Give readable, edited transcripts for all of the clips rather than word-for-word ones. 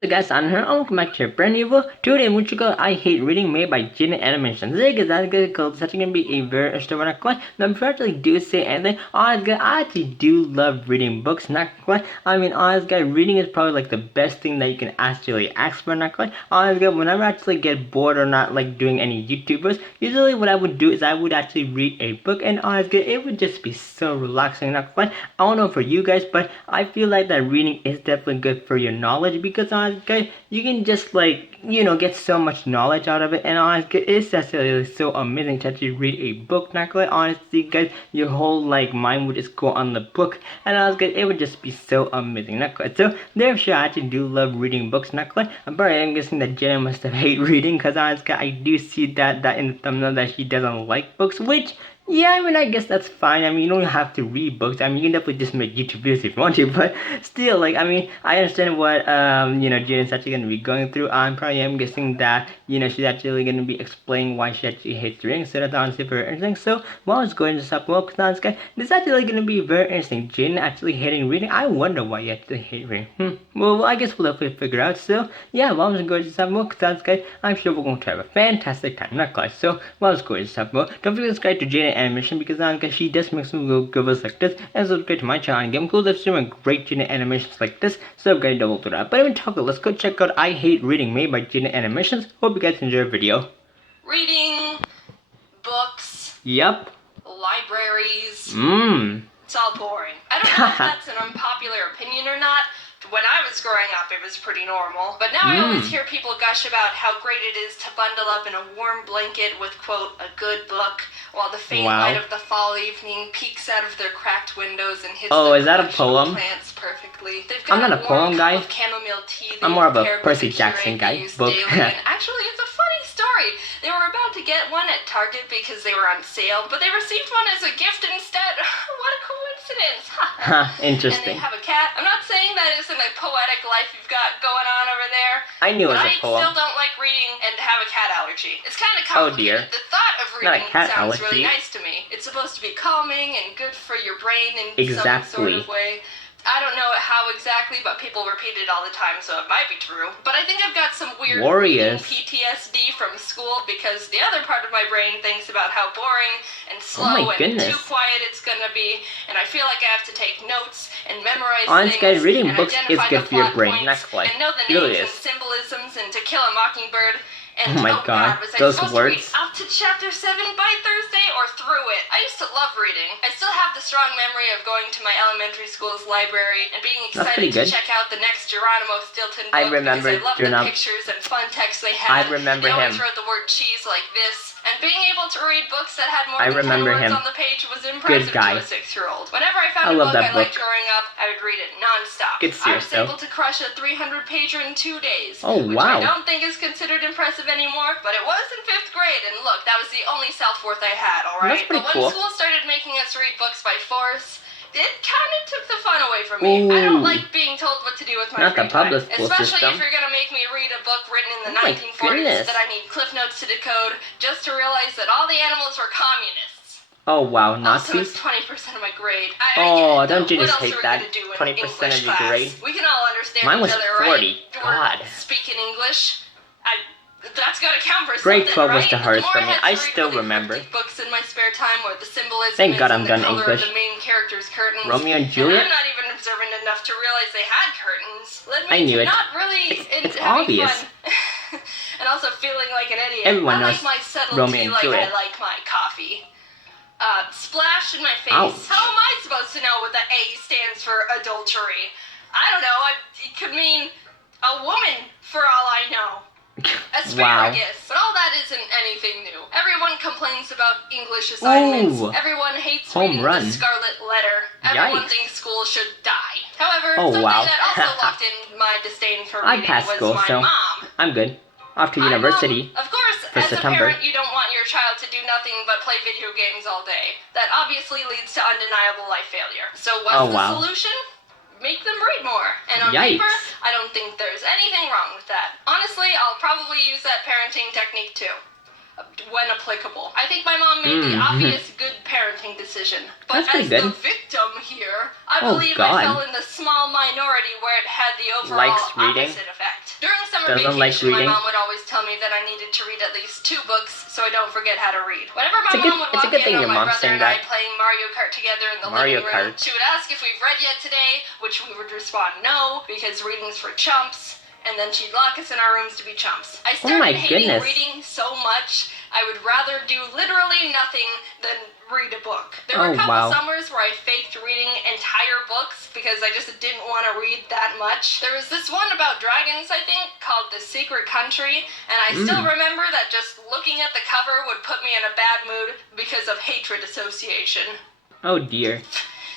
Hey guys, I'm here. Welcome back to a brand new video. Today, we're going I Hate Reading made by Jaiden Animation. Today, guys, that's going to be a very interesting one. Now, before I actually do say anything, honestly, I actually do love reading books. Not quite. I mean, honestly, reading is probably like the best thing that you can actually ask for. Not quite. Honestly, whenever I actually get bored or not like doing any YouTubers, usually what I would do is I would actually read a book, and honestly, it would just be so relaxing. Not quite. I don't know for you guys, but I feel like that reading is definitely good for your knowledge because honestly, you can just like get so much knowledge out of it, and honestly, it's actually so amazing to actually read a book. Not quite. Honestly, guys, your whole like mind would just go on the book, and honestly, it would just be so amazing. Not quite. So therefore, I actually do love reading books. Not quite. I'm guessing that Jenna must have hate reading because honestly, I do see that in the thumbnail that she doesn't like books, which. Yeah, I mean, I guess that's fine. I mean, you don't have to read books. I mean, you can definitely just make YouTube videos if you want to, but still, like, I mean, I understand what, Jaden's actually going to be going through. I'm probably am guessing that, she's actually going to be explaining why she actually hates reading, so that's honestly very interesting. So, while I was going to stop, well, because this is actually going to be very interesting. Jaden actually hating reading. I wonder why you actually hate reading. Well, I guess we'll definitely figure out. So, yeah, while I was going to stop, well, because I'm sure we're going to have a fantastic time, not guys. So, while I was going to stop, well, don't forget to subscribe to Jaden Animation because she does make some good videos like this, and subscribe to my channel and game cool live streaming great Jaden animations like this, so I'm gonna double through that. But even talking, let's go check out I Hate Reading made by Jaden Animations. Hope you guys enjoy the video. Reading, books, Yep. libraries. It's all boring. I don't know if that's an unpopular opinion or not. When I was growing up, it was pretty normal. But now I always hear people gush about how great it is to bundle up in a warm blanket with, quote, a good book, while the faint light of the fall evening peeks out of their cracked windows and hits is that a poem? Plants perfectly. They've got I'm not a poem guy. Chamomile tea. I'm more of a Percy Jackson guy. Book. Actually, it's a funny story. They were about to get one at Target because they were on sale, but they received one as a gift instead. What a coincidence. Interesting. And they have a cat. I'm not saying that isn't a poetic life you've got going on over there. I knew it was a poem. I still don't like reading and have a cat allergy. It's kind of complicated. Oh dear. The thought of reading sounds really nice to me. It's supposed to be calming and good for your brain in some some sort of way. I don't know how exactly, but people repeat it all the time, so it might be true. But I think I've got some weird PTSD from school because the other part of my brain thinks about how boring and slow and too quiet it's gonna be, and I feel like I have to take notes and memorize things. Guys, reading books is good for your brain. And know the names and symbolisms and To Kill a Mockingbird. And oh my god, was those words. To read up to chapter 7 by Thursday or through it? I used to love reading. I still have the strong memory of going to my elementary school's library and being excited to check out the next Geronimo Stilton book. I love the pictures and fun text they had. They always wrote the word cheese like this. And being able to read books that had more than 10 words on the page was impressive to a 6-year-old. Whenever I found a book I liked growing up, I would read it non-stop. I was able to crush a 300-pager in 2 days. Which I don't think is considered impressive anymore, but it was in 5th grade, and look, that was the only self-worth I had, alright? But when school started making us read books by force, it kind of took the fun away from me. I don't like being told what to do with my free time. Especially if you're gonna make me read a book written in the 1940s that I need cliff notes to decode just to realize that all the animals were communists. Oh wow, Nazis? Also, it's 20% of my grade. Don't you just hate that? 20% of your grade? We can all understand Mine was each other, 40. right? God. Speaking English. That's gotta count for grade something, 12 was right? the hardest for me. I still remember. Books in my spare time where the symbolism Thank God I'm the done color English. of the main character's curtains. Romeo and Juliet? I'm not even observant enough to realize they had curtains. I knew it. Not really it's obvious. And also feeling like an idiot. Everyone knows my subtlety Romeo and Juliet. I like my coffee. Splash in my face. Ouch. How am I supposed to know what the A stands for adultery? I don't know. It could mean a woman, for all I know. Asparagus. But all that isn't anything new. Everyone complains about English assignments. Everyone hates reading the Scarlet Letter. Everyone thinks school should die. However, something that also locked in my disdain for reading was my mom. I'm good. Off to university. Of course, as a parent, you don't want your child to do nothing but play video games all day. That obviously leads to undeniable life failure. So what's the solution? Make them read more. And on paper, I don't think there's anything wrong with that. Honestly, I'll probably use that parenting technique too. when applicable. I think my mom made the obvious good parenting decision. But as the victim here, I believe I fell in the small minority where it had the overall opposite effect. During summer vacation, my mom would always tell me that I needed to read at least 2 books so I don't forget how to read. Whenever my mom would walk in on my brother and I playing Mario Kart together in the living room, she would ask if we've read yet today, which we would respond no, because reading's for chumps. And then she'd lock us in our rooms to be chumps. I started hating reading so much, I would rather do literally nothing than read a book. There were a couple summers where I faked reading entire books because I just didn't want to read that much. There was this one about dragons, I think, called The Secret Country, and I still remember that just looking at the cover would put me in a bad mood because of hatred association. Oh dear.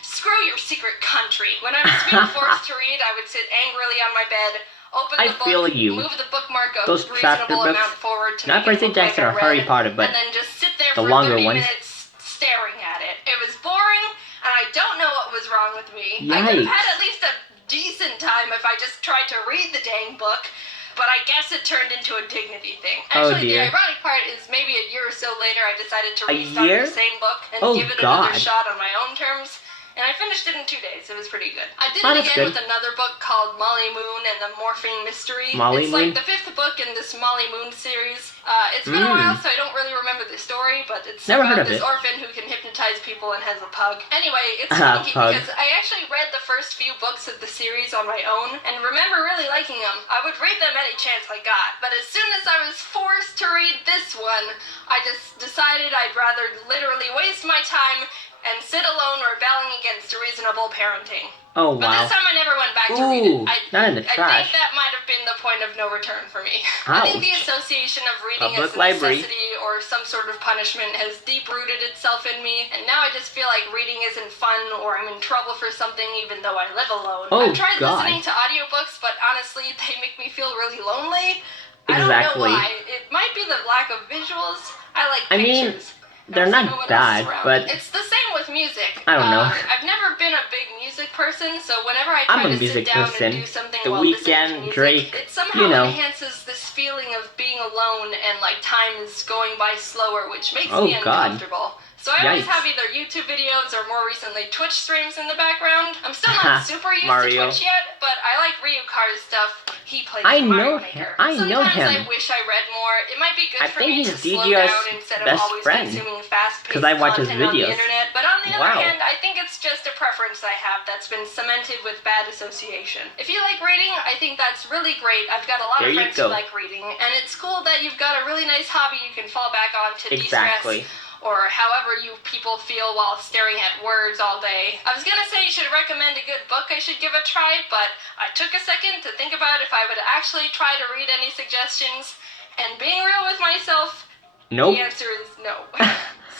Screw your secret country. When I was being forced to read, I would sit angrily on my bed, open the book, move the bookmark a reasonable amount forward to not Percy Jackson or Harry Potter, but and then just sit there the for longer 30 ones. minutes staring at it. It was boring, and I don't know what was wrong with me. Yikes. I could have had at least a decent time if I just tried to read the dang book, but I guess it turned into a dignity thing. Actually, the ironic part is maybe a year or so later I decided to restart the same book and give it another shot on my own terms. And I finished it in 2 days. It was pretty good. I did it again with another book called Molly Moon and the Morphine Mystery. It's like the 5th book in this Molly Moon series. It's been a while, so I don't really remember the story, but it's about this orphan who can hypnotize people and has a pug. Anyway, it's funky because I actually read the first few books of the series on my own and remember really liking them. I would read them any chance I got, but as soon as I was forced to read this one, I just decided I'd rather literally waste my time and sit alone rebelling against reasonable parenting. Oh, wow. But this time I never went back to read it. Not in the trash. I think that might have been the point of no return for me. Ouch. I think the association of reading as a necessity or some sort of punishment has deep-rooted itself in me, and now I just feel like reading isn't fun or I'm in trouble for something even though I live alone. I've tried listening to audiobooks, but honestly, they make me feel really lonely. I don't know why. It might be the lack of visuals. I like pictures. They're not bad, but it's the same with music. I don't know. I've never been a big music person, so whenever I try to sit down and do something The while listening to Weeknd, music, Drake, it somehow enhances this feeling of being alone and like time is going by slower, which makes me uncomfortable. So I always have either YouTube videos or more recently Twitch streams in the background. I'm still not super used to Twitch yet, but I like Ryukar's stuff. He plays Mario Maker. Sometimes I wish I read more. It might be good for me to slow down instead of always consuming fast-paced content on the internet. But on the other hand, I think it's just a preference I have that's been cemented with bad association. If you like reading, I think that's really great. I've got a lot of friends who like reading, and it's cool that you've got a really nice hobby you can fall back on to de-stress. Or however you people feel while staring at words all day. I was gonna say you should recommend a good book I should give a try, but I took a second to think about if I would actually try to read any suggestions, and being real with myself, the answer is no.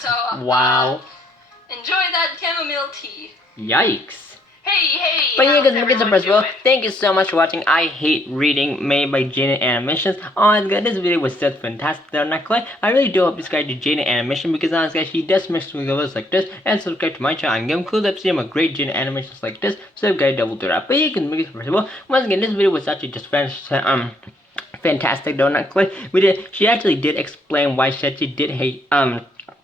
So, enjoy that chamomile tea. Yikes. Hey, but you guys, thank you so much for watching I Hate Reading made by Jaiden Animations. Honestly guys, this video was such fantastic. I'm not quite. I really do hope you subscribe to Jaiden Animation because honestly guys, she does make videos like this, and subscribe to my channel and give them cool up, see more great Jaiden Animations like this. So guys, double do that. But you can make it first of all. Once again, this video was actually just fantastic though, not quite. She actually did explain why she actually did hate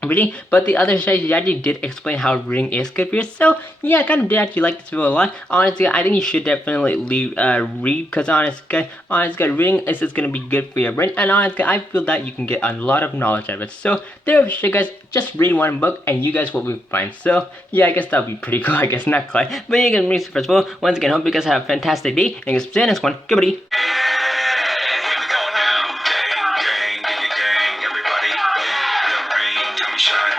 reading, but the other side she actually did explain how reading is good for you. So yeah, I kind of did actually like this video a lot. Honestly, I think you should definitely read, because honestly, reading is just gonna be good for your brain, and honestly, I feel that you can get a lot of knowledge out of it. So there you go, guys. Just read one book, and you guys will be fine. So yeah, I guess that'll be pretty cool. I guess not quite, but you can read first of all. Once again, hope you guys have a fantastic day, and you guys see you next one. Goodbye. Shine.